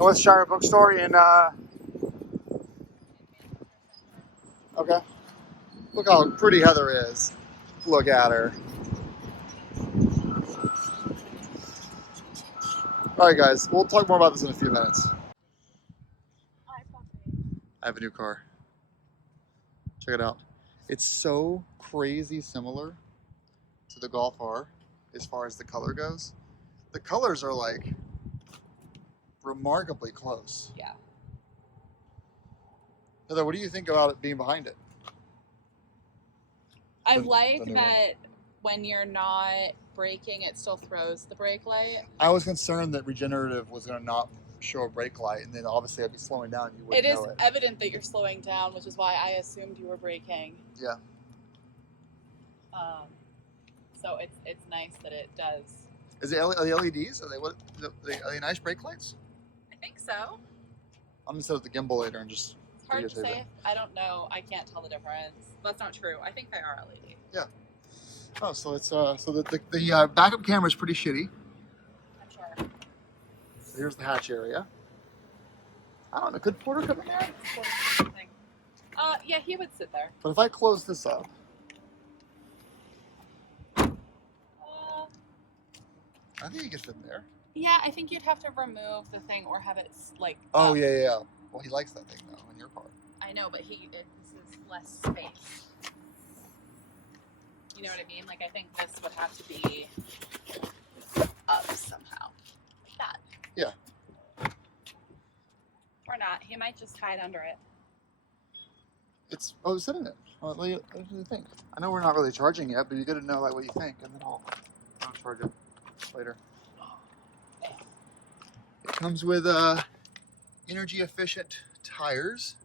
Northshire Bookstore in, okay. Look how pretty Heather is. Look at her. All right, guys, we'll talk more about this in a few minutes. I have a new car. Check it out. It's so crazy similar to the Golf R as far as the color goes. The colors are like remarkably close. Yeah. Heather, what do you think about it being behind it? I like that when you're not braking, it still throws the brake light. I was concerned that regenerative was going to not show a brake light, and then obviously I'd be slowing down. You wouldn't know it. It is evident that you're slowing down, which is why I assumed you were braking. Yeah. So it's nice that it does. Is it are the LEDs? Are they nice brake lights? I think so. I'm gonna set up the gimbal later and just. It's hard to say. I don't know. I can't tell the difference. That's not true. I think they are LED. Yeah. Oh, so it's so the backup camera is pretty shitty. I'm sure. So here's the hatch area. I don't know. Could Porter come in there? Yeah, he would sit there. But if I close this up. I think you could fit in there. Yeah, I think you'd have to remove the thing or have it like. Oh yeah. Well, he likes that thing though in your car. I know, but this is less space. You know what I mean? Like I think this would have to be up somehow, like that. Yeah. Or not. He might just hide under it. It's sit in it. What do you think? I know we're not really charging yet, but you got to know like what you think, and then I'll charge it later. It comes with energy efficient tires.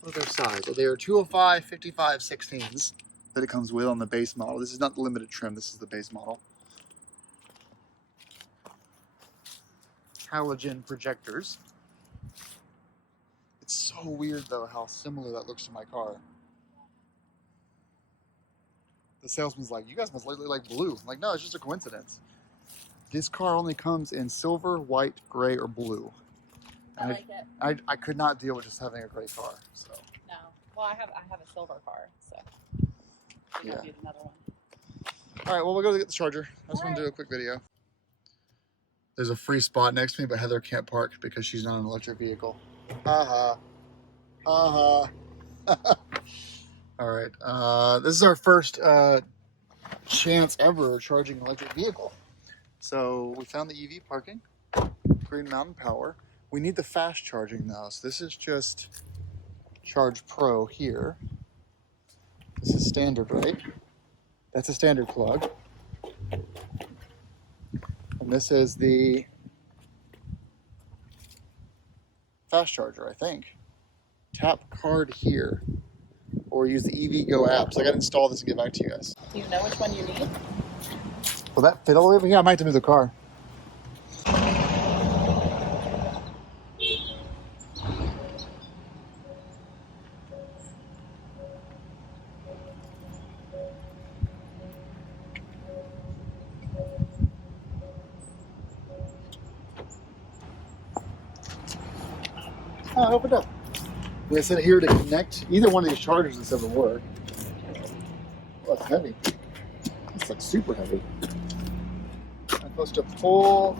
What are their size? Well, they are 205, 55, 16s that it comes with on the base model. This is not the limited trim. This is the base model. Halogen projectors. It's so weird though how similar that looks to my car. The salesman's like, you guys must look like blue. I'm like, no, it's just a coincidence. This car only comes in silver, white, gray, or blue. I like it. I could not deal with just having a gray car. So. No. Well, I have a silver car, so we don't need another one. All right. Well, we'll go get the charger. I just want to do a quick video. There's a free spot next to me, but Heather can't park because she's not an electric vehicle. Ha ha. All right. This is our first chance ever charging an electric vehicle. So we found the EV parking, Green Mountain Power. We need the fast charging though. So this is just Charge Pro here. This is standard, right? That's a standard plug. And this is the fast charger, I think. Tap card here. Or use the EV Go app. So I got to install this and get back to you guys. Do you know which one you need? Will that fit all the way over here? I might have to move the car. Oh, I opened up. We set it here to connect either one of these chargers and stuff will work. Oh, it's heavy. It's like super heavy. I'm supposed to pull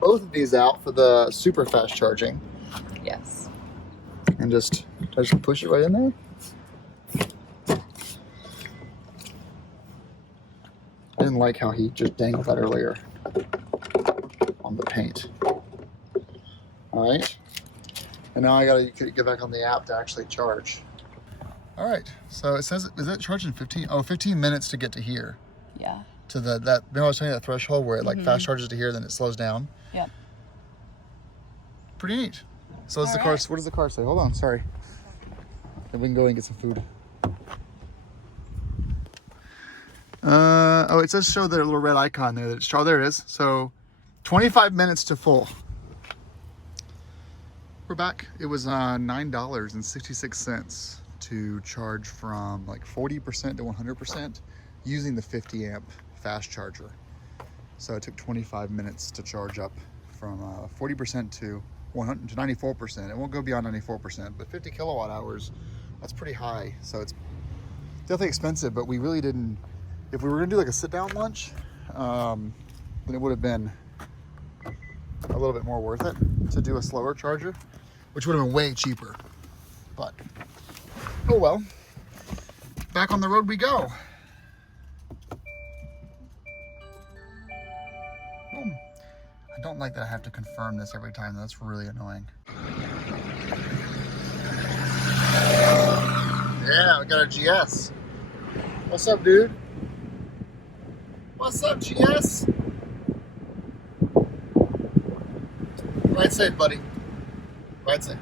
both of these out for the super fast charging. Yes. And just push it right in there. I didn't like how he just dangled that earlier on the paint. All right. And now I gotta get back on the app to actually charge. All right, so it says, is that charging 15 minutes to get to here? Yeah. To remember I was telling you that threshold where it like fast charges to here, then it slows down? Yep. Pretty neat. So is the car, what does the car say? Hold on, sorry. And we can go and get some food. Oh, it says show their little red icon there. Oh, there it is. So 25 minutes to full. We're back. It was $9.66 to charge from like 40% to 100% using the 50 amp fast charger. So it took 25 minutes to charge up from 40% to 100 to 94%. It won't go beyond 94%, but 50 kilowatt hours, that's pretty high. So it's definitely expensive, but we really didn't, if we were gonna do like a sit down lunch, then it would have been a little bit more worth it to do a slower charger, which would have been way cheaper. But oh well, back on the road we go. Boom. I don't like that I have to confirm this every time. That's really annoying. Yeah, we got our GS. What's up, dude? What's up, GS? Ride safe, buddy. Ride safe.